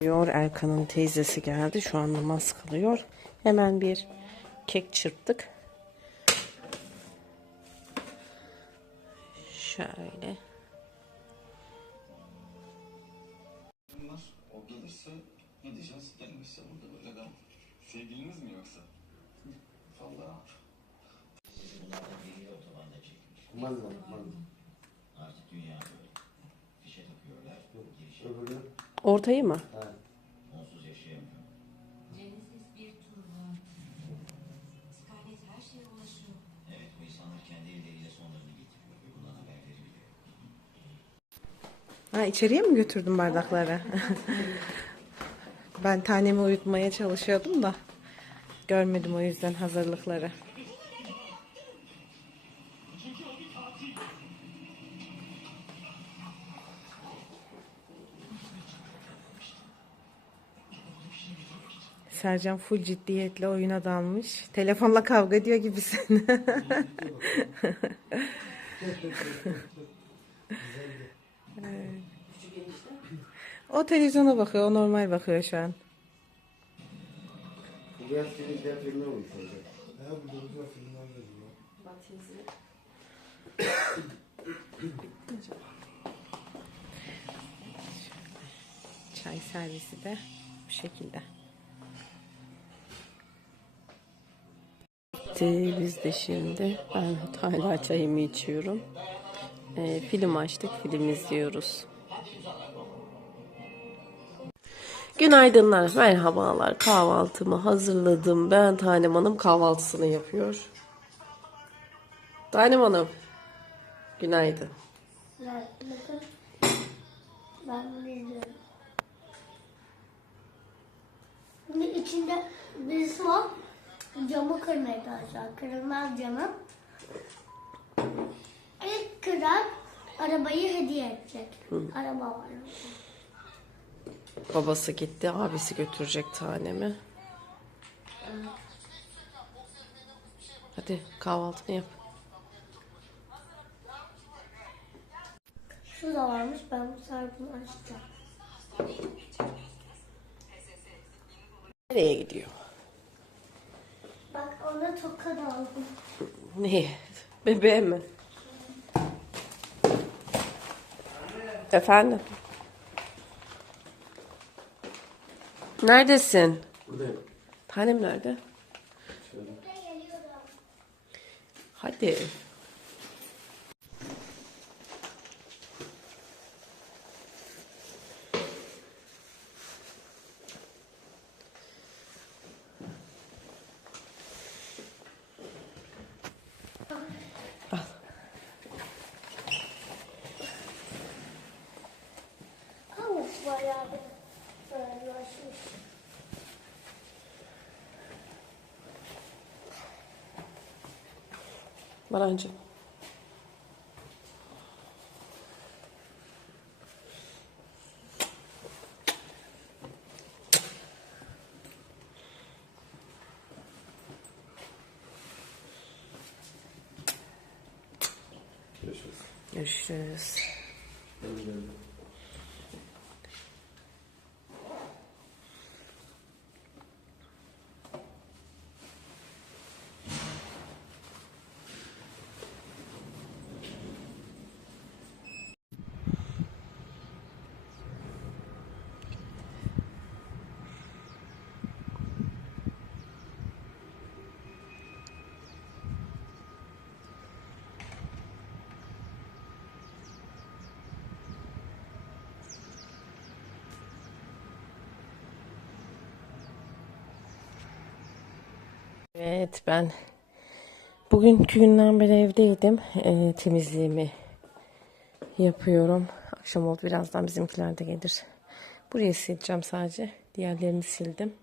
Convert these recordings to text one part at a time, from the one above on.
Diyor Erkan'ın teyzesi geldi. Şu an namaz kılıyor. Hemen bir kek çırptık. Şöyle. Bunlar o gelirse ne diyeceğiz? Gelmişse burada böyle devam. Sevgiliniz mi yoksa? Vallahi. Kumanda var, kumanda. Artık dünya böyle. Fişe takıyorlar. Girişe Ortayı mı? ha. Ha, içeriye mi götürdün bardakları? ben tanemi uyutmaya çalışıyordum da. Görmedim o yüzden hazırlıkları. Sercan full ciddiyetle oyuna dalmış. Telefonla kavga ediyor gibisin. o televizyona bakıyor, o normal bakıyor şu an. Filmler olmuş. Ya bu filmler de. Çay servisi de bu şekilde. Bitti. Biz de şimdi ben hala çayımı içiyorum. Ee, film açtık, film izliyoruz. Günaydınlar, merhabalar. Kahvaltımı hazırladım. Ben Tanem Hanım kahvaltısını yapıyor. Tanem Hanım, günaydın. Bakın. Ben bunu izliyorum. Şimdi içinde birisi var. Camı kırmaya çalışıyor. Kırılmaz camı. Kıran arabayı hediye edecek. Araba var. Babası gitti, abisi götürecek tanemi. Hadi kahvaltını yap. Şurada varmış. Ben bu sefer bunu açacağım. Nereye gidiyor? Bak ona toka da aldım. Ne? Bebeğe mi? Efendim? Neredesin? Buradayım. Tanem nerede? Şöyle. Hadi. Barancı. Görüşürüz. Görüşürüz. Evet ben bugünkü günden beri evdeydim. Ee, temizliğimi yapıyorum. Akşam oldu birazdan bizimkiler de gelir. Burayı sileceğim sadece. Diğerlerini sildim.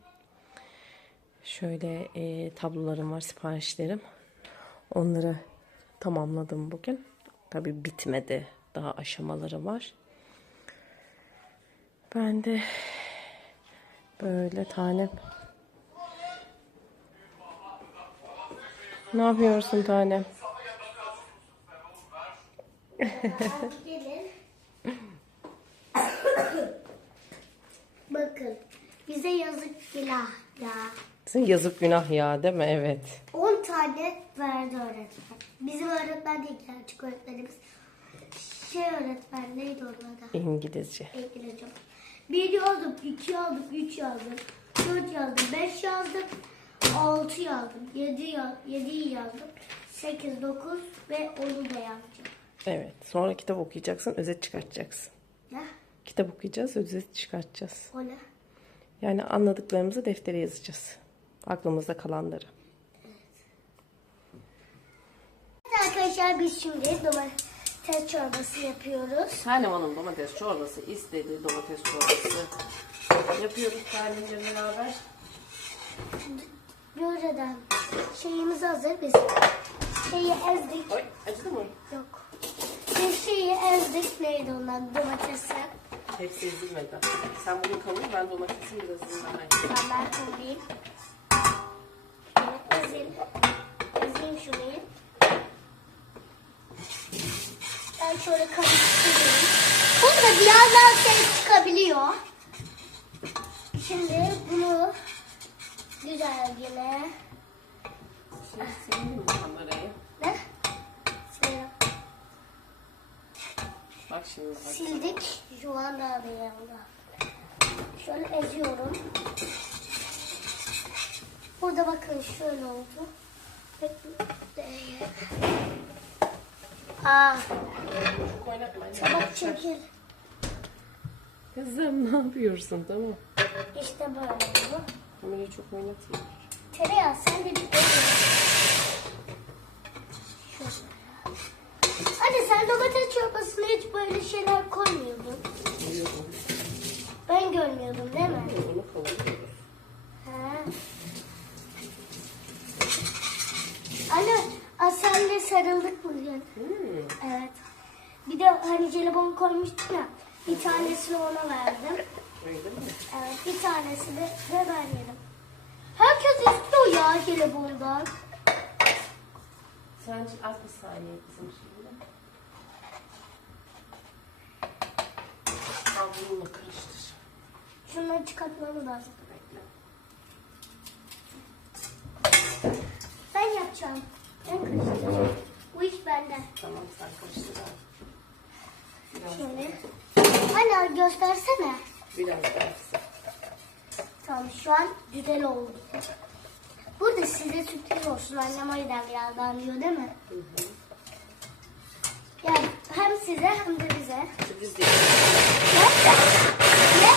Şöyle e, tablolarım var siparişlerim. Onları tamamladım bugün. Tabi bitmedi. Daha aşamaları var. Ben de böyle tane Ne yapıyorsun tanem? Bakın bize yazık günah ya. Sizin yazık günah ya değil mi? Evet. 10 tane verdi öğretmen. Bizim öğretmen değil gerçek öğretmenimiz. Şey öğretmen neydi onun adı? İngilizce. İngilizce. Bir yazdım, iki yazdım, üç yazdım, dört yazdım, beş yazdım, altı yazdım, yedi, yaz, yediyi yazdım, sekiz, dokuz ve onu da yazacağım. Evet. Sonra kitap okuyacaksın, özet çıkartacaksın. Ne? Kitap okuyacağız, özet çıkartacağız. O ne? Yani anladıklarımızı deftere yazacağız. Aklımızda kalanları. Evet arkadaşlar biz şimdi domates çorbası yapıyoruz. Sanem Hanım domates çorbası istedi. Domates çorbası yapıyoruz Sanem'le beraber. Göreden şeyimiz hazır biz. Şeyi ezdik. Ay acıdı mı? Yok. Biz şeyi ezdik. Neydi onlar? Domatesi. Hepsi ezilmedi. Sen bunu kavur ben domatesin birazını daha Ben ben koyayım. Şöyle ezeyim. Şurayı. Ben şöyle karıştırıyorum. Burada birazdan ses çıkabiliyor. Şimdi bunu güzel yine Şimdi sileyim mi kamerayı? ne? Şöyle Bak şimdi bak. sildik. Şu anda arayalım. Şöyle eziyorum. Burada bakın şöyle oldu. Aa, tabak çekil. Kızım ne yapıyorsun tamam. İşte böyle oldu. Kamerayı çok oynatma. Tereyağı sen de bir. Hadi sen domates çorbasına hiç böyle şeyler koymuyordun. Ben görmüyordum değil mi? Bunu kavuruyoruz. Ha. Anne, Asel'le sarıldık bugün. Hmm. Evet. Bir de hani jelibon koymuştum ya. Bir tanesini ona verdim. Öyle mi? Evet, bir tanesini de ben yedim. Herkes istiyor ya jelibondan. Sen az bir saniye kızım şimdi. Al bununla karıştır. Şunları çıkartmamız lazım. Bekle. Ben yapacağım. Ben karıştıracağım. Bu iş bende. Tamam sen karıştır. al. Biraz, Şöyle. Anne göstersene. Biraz daha kısa. Tamam şu an güzel oldu. Burada size sürpriz olsun. Annem o yüzden birazdan diyor değil mi? Yani hem size hem de bize. Sürpriz değil. Ne? Ne?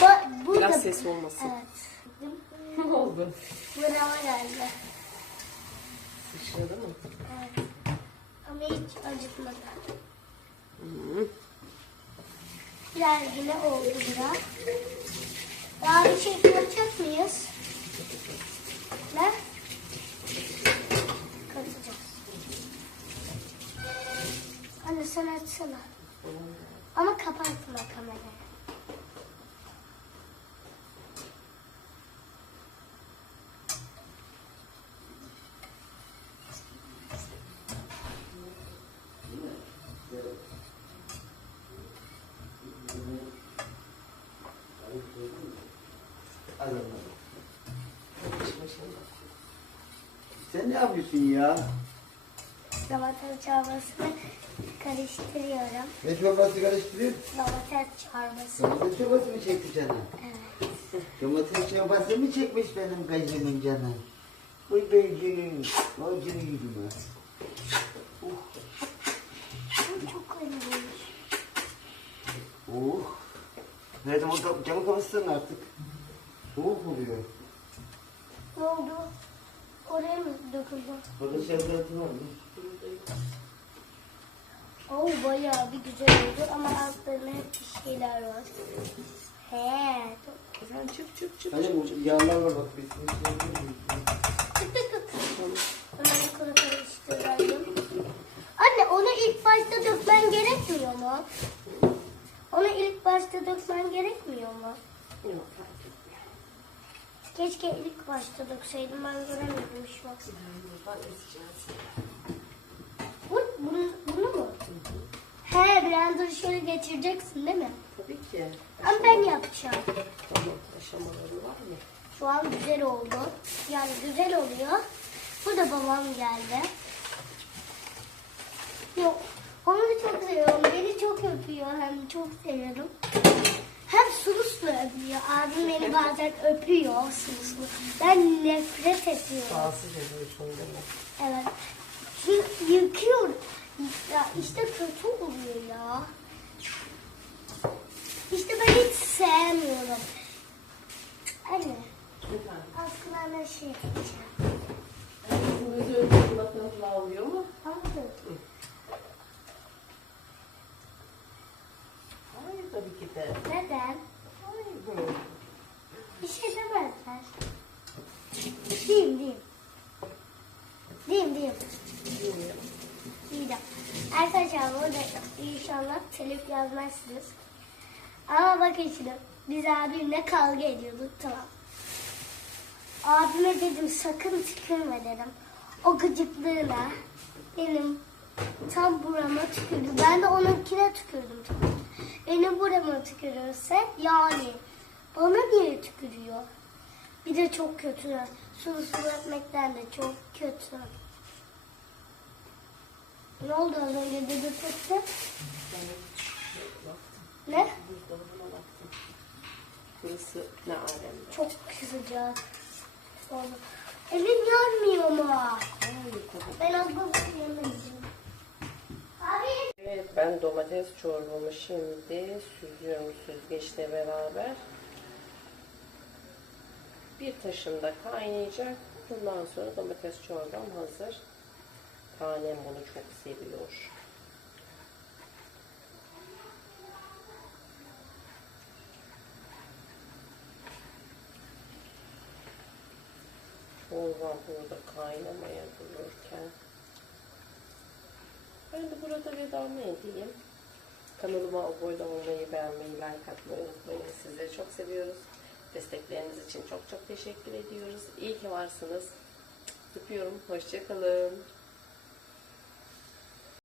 Bu, burada... Biraz ses olmasın. Evet. Ne oldu? Bravo geldi. Sıçradı mı? Evet. Ama hiç acıtmadı. Biraz yine oldu biraz. Daha bir şey katacak mıyız? Ne? Katacağız. Anne sen açsana. Ama kapatma kamerayı. Sen ne yapıyorsun ya? Domates çorbasını karıştırıyorum. Ne çorbası karıştırıyor? Domates çorbası. Domates çorbası mı çekti canım? Evet. Domates çorbası mı çekmiş benim kızımın canım? Oy benim, oy canım. Bu çok önemliymiş. Oh. Nerede orada camı kapatsın artık. Soğuk oluyor. Ne oldu? Oraya mı döküldü? Orada şerbeti var mı? Oo bayağı bir güzel oldu ama altlarında hep bir şeyler var. He. Sen çık çık çık. Hani bu yağlar var bak. Bir sürü şey. Hemen yukarı karıştırayım. Anne onu ilk başta dökmen gerekmiyor mu? Onu ilk başta dökmen gerekmiyor mu? Yok. Keşke ilk başta dökseydim ben göremedim şu an. Bu, bunu, bunu mu? He blender'ı şöyle geçireceksin değil mi? Tabii ki. Ama ben yapacağım. Tamam aşamaları var mı? Şu an güzel oldu. Yani güzel oluyor. Bu da babam geldi. Yok. Onu çok seviyorum. Beni çok öpüyor. Hem çok seviyorum. Sulu sulu öpüyor. Abim beni bazen öpüyor sulu sulu. Ben nefret ediyorum. Rahatsız ediyorsun değil mi? Evet. Çünkü yıkıyor. Ya işte kötü oluyor ya. İşte ben hiç sevmiyorum. Anne. Aslında şey yapacağım. Gözü önce bakalım ağlıyor mu? Tamam. Hayır tabii ki de. Neden? Hayır. Bir şey demezler. Diyeyim diyeyim. Diyeyim. Bilmiyorum. İyi de. Arkadaşlar burada inşallah telif yazmazsınız. Ama bakın şimdi biz abimle kavga ediyorduk tamam. Abime dedim sakın tükürme dedim. O gıcıklığına benim tam burama tükürdü. Ben de onunkine tükürdüm. Benim burama tükürürse yani bana niye tükürüyor? Bir de çok kötü. Sulu sulu öpmekten de çok kötü. Ne oldu az önce dedi tuttu? Ne? Burası ne alemde. Çok sıcak. Elim yanmıyor tabii. Ben az yanına gideceğim. Evet ben domates çorbamı şimdi süzüyorum süzgeçle beraber. Bir taşımda kaynayacak. Bundan sonra domates çorbam hazır. Tanem bunu çok seviyor. Çorba burada kaynamaya dururken ben de burada vedamı edeyim. Kanalıma abone olmayı, beğenmeyi, like atmayı unutmayın. Sizleri çok seviyoruz. Destekleriniz için çok çok teşekkür ediyoruz. İyi ki varsınız. Öpüyorum. Hoşçakalın.